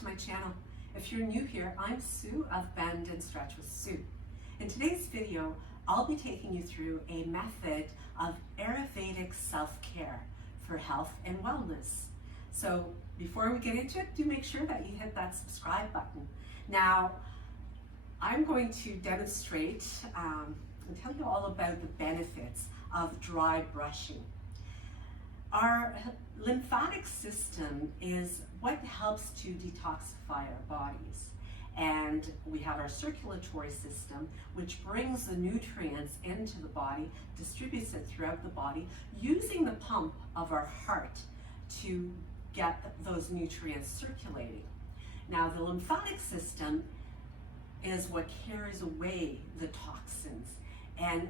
to my channel. If you're new here, I'm Sue of Bendnstretch with Sue. In today's video, I'll be taking you through a method of Ayurvedic self-care for health and wellness. So before we get into it, do make sure that you hit that subscribe button. Now, I'm going to demonstrate and tell you all about the benefits of dry brushing. Our lymphatic system is what helps to detoxify our bodies. And we have our circulatory system, which brings the nutrients into the body, distributes it throughout the body, using the pump of our heart to get those nutrients circulating. Now, the lymphatic system is what carries away the toxins and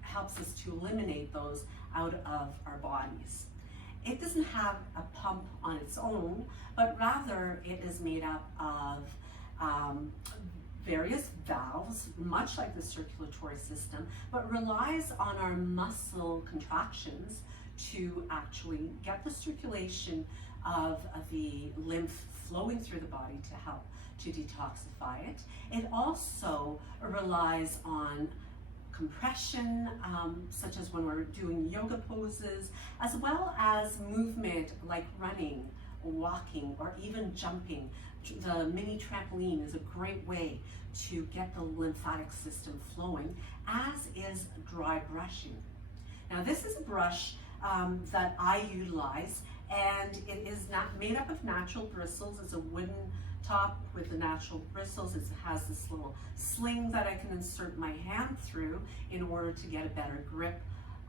helps us to eliminate those out of our bodies. It doesn't have a pump on its own, but rather it is made up of various valves, much like the circulatory system, but relies on our muscle contractions to actually get the circulation of the lymph flowing through the body to help to detoxify it. It also relies on compression, such as when we're doing yoga poses, as well as movement like running, walking, or even jumping. The mini trampoline is a great way to get the lymphatic system flowing, as is dry brushing. Now, this is a brush that I utilize, and it is not made up of natural bristles. It's a wooden top with the natural bristles. It has this little sling that I can insert my hand through in order to get a better grip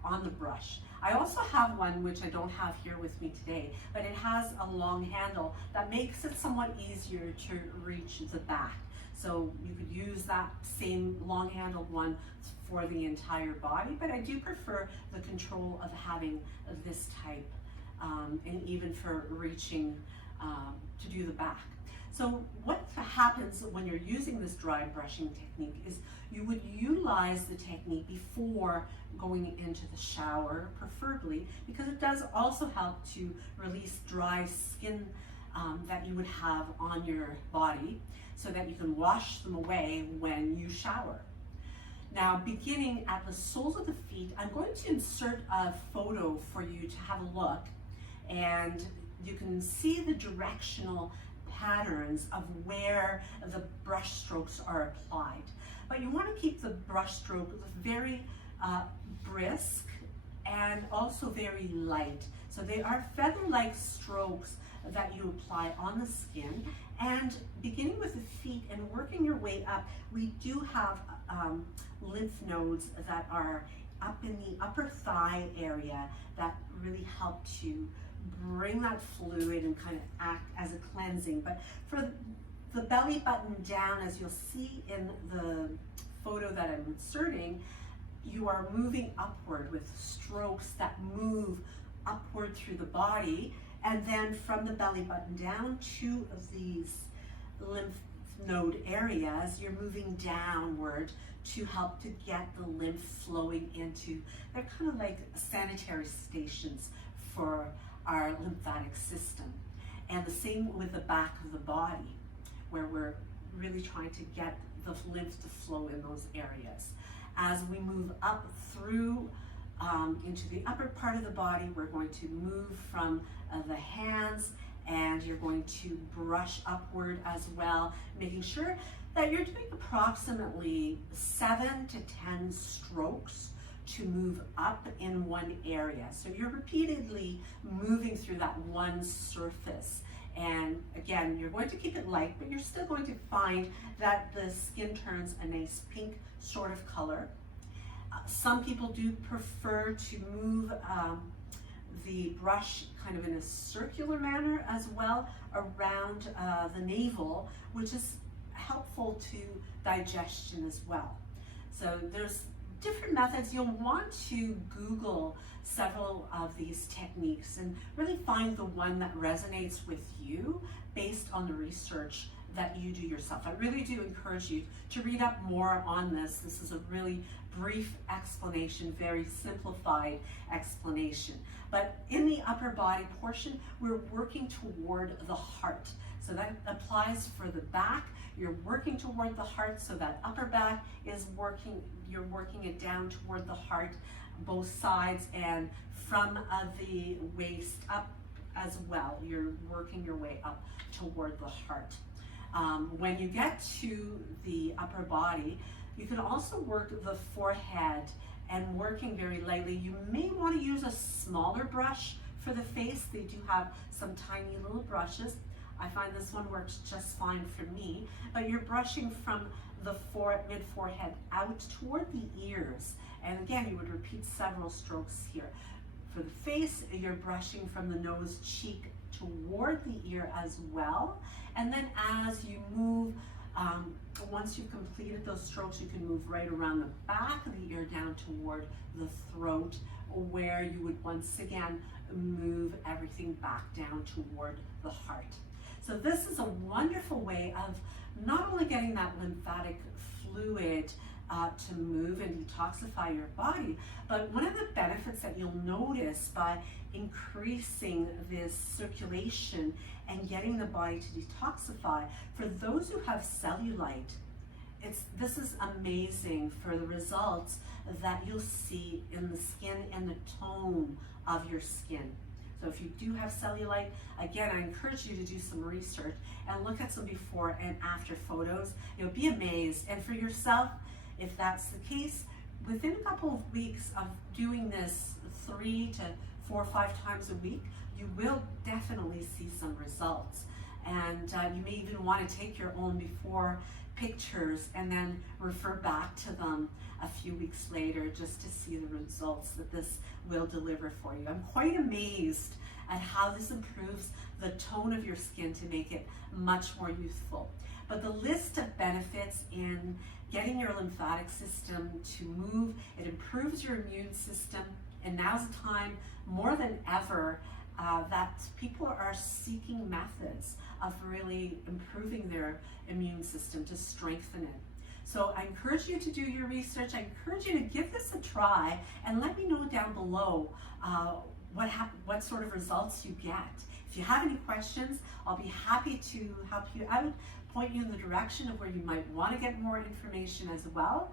on the brush. I also have one, which I don't have here with me today, but it has a long handle that makes it somewhat easier to reach the back. So you could use that same long handled one for the entire body, but I do prefer the control of having this type and even for reaching to do the back. So what happens when you're using this dry brushing technique is you would utilize the technique before going into the shower, preferably, because it does also help to release dry skin that you would have on your body so that you can wash them away when you shower. Now, beginning at the soles of the feet, I'm going to insert a photo for you to have a look, and you can see the directional patterns of where the brush strokes are applied. But you want to keep the brush stroke very brisk and also very light. So they are feather-like strokes that you apply on the skin. And beginning with the feet and working your way up, we do have lymph nodes that are up in the upper thigh area that really help to bring that fluid and kind of act as a cleansing. But for the belly button down, as you'll see in the photo that I'm inserting, you are moving upward with strokes that move upward through the body, and then from the belly button down to these lymph node areas, you're moving downward to help to get the lymph flowing into, they're kind of like sanitary stations for our lymphatic system. And the same with the back of the body, where we're really trying to get the lymph to flow in those areas. As we move up through into the upper part of the body, we're going to move from the hands, and you're going to brush upward as well, making sure that you're doing approximately 7 to 10 strokes to move up in one area. So you're repeatedly moving through that one surface. And again, you're going to keep it light, but you're still going to find that the skin turns a nice pink sort of color. Some people do prefer to move the brush kind of in a circular manner as well around the navel, which is helpful to digestion as well. So there's different methods. You'll want to Google several of these techniques and really find the one that resonates with you based on the research that you do yourself. I really do encourage you to read up more on this. This is a really brief explanation, very simplified explanation. But in the upper body portion, we're working toward the heart. So that applies for the back. You're working toward the heart, so that upper back is working, you're working it down toward the heart, both sides, and from the waist up as well. You're working your way up toward the heart. When you get to the upper body, you can also work the forehead and working very lightly. You may want to use a smaller brush for the face. They do have some tiny little brushes. I find this one works just fine for me, but you're brushing from the mid-forehead out toward the ears. And again, you would repeat several strokes here. For the face, you're brushing from the nose cheek toward the ear as well. And then as you move, once you've completed those strokes, you can move right around the back of the ear down toward the throat, where you would once again move everything back down toward the heart. So this is a wonderful way of not only getting that lymphatic fluid to move and detoxify your body, but one of the benefits that you'll notice by increasing this circulation and getting the body to detoxify, for those who have cellulite, this is amazing for the results that you'll see in the skin and the tone of your skin. So if you do have cellulite, again, I encourage you to do some research and look at some before and after photos. You'll be amazed. And for yourself, if that's the case, within a couple of weeks of doing this 3 to 4 or 5 times a week, you will definitely see some results. And you may even want to take your own before pictures and then refer back to them a few weeks later just to see the results that this will deliver for you. I'm quite amazed at how this improves the tone of your skin to make it much more youthful. But the list of benefits in getting your lymphatic system to move, it improves your immune system, and now's the time more than ever that people are seeking methods of really improving their immune system to strengthen it. So I encourage you to do your research. I encourage you to give this a try and let me know down below what sort of results you get. If you have any questions, I'll be happy to help you out, point you in the direction of where you might want to get more information as well.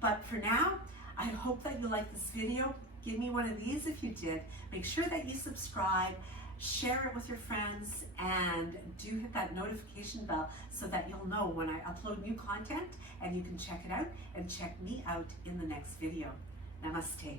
But for now, I hope that you like this video. Give me one of these if you did. Make sure that you subscribe, share it with your friends, and do hit that notification bell so that you'll know when I upload new content, and you can check it out and check me out in the next video. Namaste.